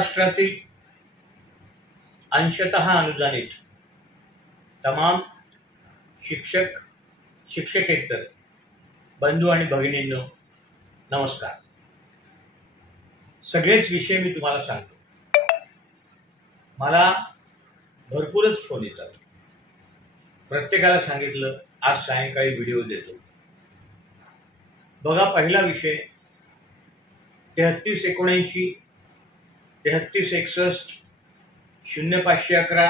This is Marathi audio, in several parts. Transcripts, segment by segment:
राष्ट्रातील अंशतः अनुदानित तमाम शिक्षक शिक्षकेतर बंधू आणि भगिनींनो नमस्कार। सगळेच विषय मी तुम्हाला सांगतो। मला भरपूरच फोन येतात। प्रत्येकाला सांगितलं आज सायंकाळी व्हिडिओ देतो। बघा, पहिला विषय 3379 3361 0511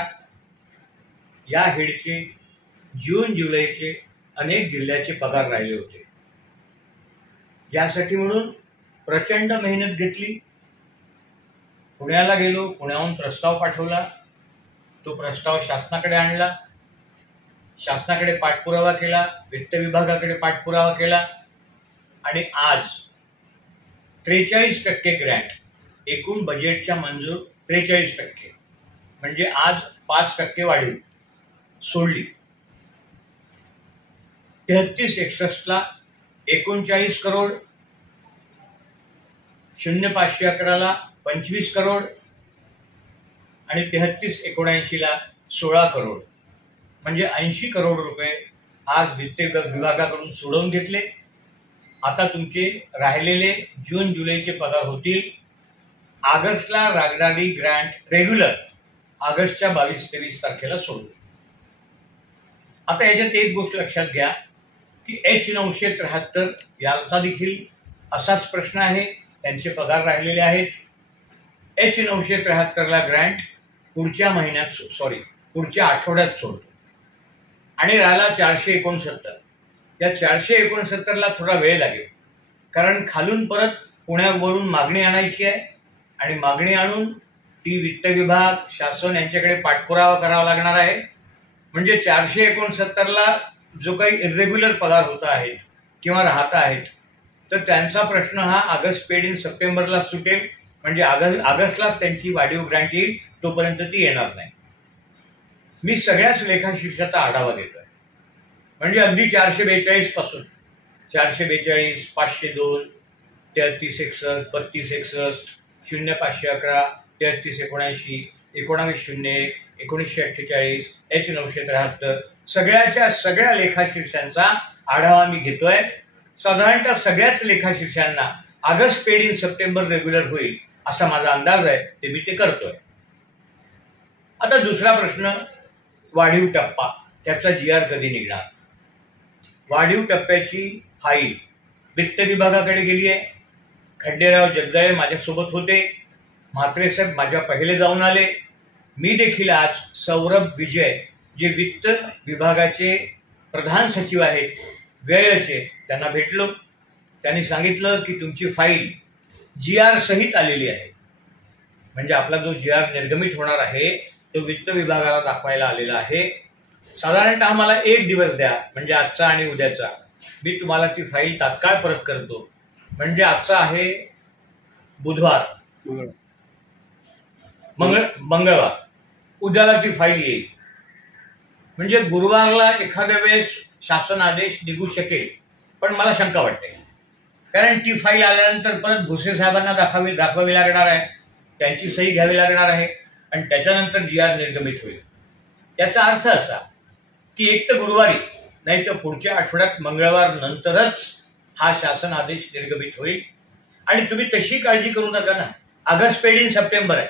या हेडचे जून जुलैचे अनेक जिल्ह्याचे पगार राहिले होते। यासाठी म्हणून प्रचंड मेहनत घेतली। पुण्याला गेलो, पुण्याहून प्रस्ताव पाठवला, तो प्रस्ताव शासनाकडे आणला, शासनाकडे पाठपुरावा केला, वित्त विभागाकडे पाठपुरावा केला आणि आज 43% ग्रँट एकूण बजेटच्या मंजूर 43%, म्हणजे आज 5% वाढीव सोडली। 3361 ला 39 करोड, 0511 ला 25 करोड आणि 3379 ला 16 करोड, म्हणजे 80 करोड रुपये आज वित्त विभागाकडून सोडवून घेतले। आता तुमचे राहिलेले जून जुलैचे पगार होतील। ऑगस्टला लागणारी ग्रँट रेग्युलर ऑगस्टच्या 22-23 तारखेला सोडू। आता याच्यात एक गोष्ट लक्षात घ्या की H973 याचा देखील असाच प्रश्न आहे, त्यांचे पगार राहिलेले आहेत। H973 ला ग्रँट पुढच्या महिन्यात पुढच्या आठवड्यात सोडतो आणि राहिला 469। या 469 ला थोडा वेळ लागेल, कारण खालून परत पुण्यावरून मागणी आणायची आहे आणि मागणी आणून ती वित्त विभाग शासन यांच्याकडे पाठपुरावा करावा लागणार आहे। म्हणजे 469 ला जो काही इरेग्युलर पगार होत आहेत किंवा राहत आहेत तर त्यांचा प्रश्न हा ऑगस्ट पेड इन सप्टेंबरला सुटेल, म्हणजे ऑगस्टलाच त्यांची वाढीव ग्रँट येईल, तोपर्यंत ती येणार नाही। मी सगळ्याच लेखाशीर्षाचा आढावा देतोय, म्हणजे अगदी 442 पासून 442, 502, 3361, 3261, 0511, 3379, 1901, 1948, H973 सगळ्या लेखाशीर्षांचा आढावा मी घेतोय। साधारणतः सगळ्याच लेखाशीर्षांना August paid in September regular होईल असा माझा अंदाज आहे, ते मी ते करतोय। आता दुसरा प्रश्न, वाढीव टप्पा, त्याचा GR कधी निघणार? वाढीव टप्प्याची फाईल वित्त विभागाकडे गेली आहे। खंडेराव जगदाळे माझ्यासोबत होते, म्हात्रे साहेब माझ्या पहिले जाऊन आले। मी देखील आज सौरभ विजय जे वित्त विभागाचे प्रधान सचिव आहेत वेळेचे, त्यांना भेटलो। त्यांनी सांगितलं की तुमची फाईल GR सहित आलेली आहे, म्हणजे आपला जो GR निर्गमित होणार आहे तो वित्त विभागाला दाखवायला आलेला आहे। साधारणतः मला 1 दिवस द्या, म्हणजे आजचा आणि उद्याचा, मी तुम्हाला ती फाईल तात्काळ परत करतो। म्हणजे आजचा आहे बुधवार, मंगळवार, उद्याला ती फाईल येईल। म्हणजे गुरुवारला एखाद्या वेळेस शासन आदेश निघू शकेल, पण मला शंका वाटते, कारण ती फाईल आल्यानंतर परत भुसे साहेबांना दाखवावी लागणार आहे, त्यांची सही घ्यावी लागणार आहे आणि त्याच्यानंतर GR निर्गमित होईल। याचा अर्थ असा की एक तर गुरुवारी नाही तर पुढच्या आठवड्यात मंगळवार नंतरच हा शासन आदेश निर्गमित होईल। आणि तुम्ही तशी काळजी करू नका ना, ऑगस्ट पेड इन सप्टेंबर आहे,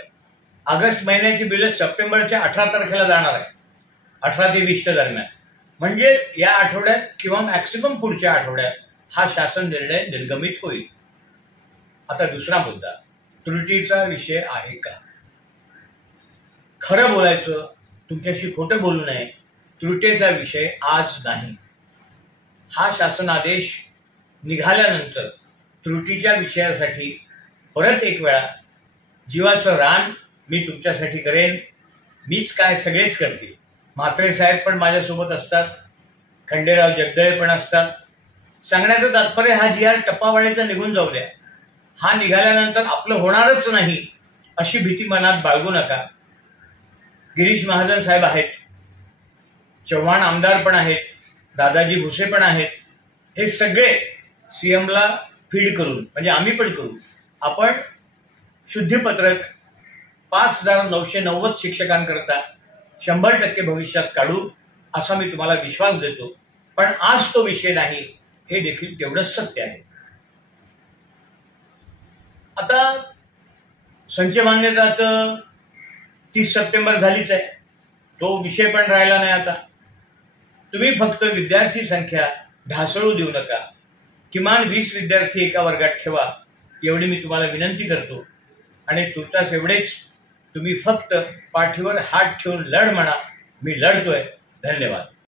ऑगस्ट महिन्याची बिल सप्टेंबरच्या 18 तारखेला जाणार आहे, 18 ते 20 दरम्यान, म्हणजे या आठवड्यात किंवा मॅक्सिमम पुढच्या आठवड्यात हा शासन निर्णय निर्गमित होईल। आता दुसरा मुद्दा, त्रुटीचा विषय आहे का? खरं बोलायचं, तुमच्याशी खोटं बोलू नये, त्रुटीचा विषय आज नाही। हा शासन आदेश निघाल्यानंतर त्रुटीच्या विषयासाठी परत एक वेळा जीवाचं रान मी तुमच्यासाठी करेन। मीच काय, सगळेच करतील। म्हात्रे साहेब पण माझ्यासोबत असतात, खंडेराव जगदाळे पण असतात। सांगण्याचं तात्पर्य हा GR टप्पावाढीचा निघून जाऊ द्या, हा निघाल्यानंतर आपलं होणारच नाही अशी भीती मनात बाळगू नका। गिरीश महाजन साहेब आहेत, चव्हाण आमदार पण आहेत, दादाजी भुसे पण आहेत, हे सगळे CMला फीड करून, म्हणजे आम्ही पण करू, आपण शुद्धीपत्रक 5,990 शिक्षकांकरता 100% भविष्यात काढू असा मी तुम्हाला विश्वास देतो. पण आज तो विषय नाही हे देखील तेवढंच सत्य आहे. आता संच मान्यता तर 30 सप्टेंबर झालीच आहे, तो विषय पण राहिला नाही. आता तुम्ही फक्त विद्यार्थी संख्या ढासळू देऊ नका, किमान 20 विद्यार्थी एका वर्गात ठेवा एवढी मी तुम्हाला विनंती करतो. आणि तुर्तास एवढेच, तुम्ही फक्त पाठीवर हात ठेवून लढ म्हणा, मी लढतोय. धन्यवाद.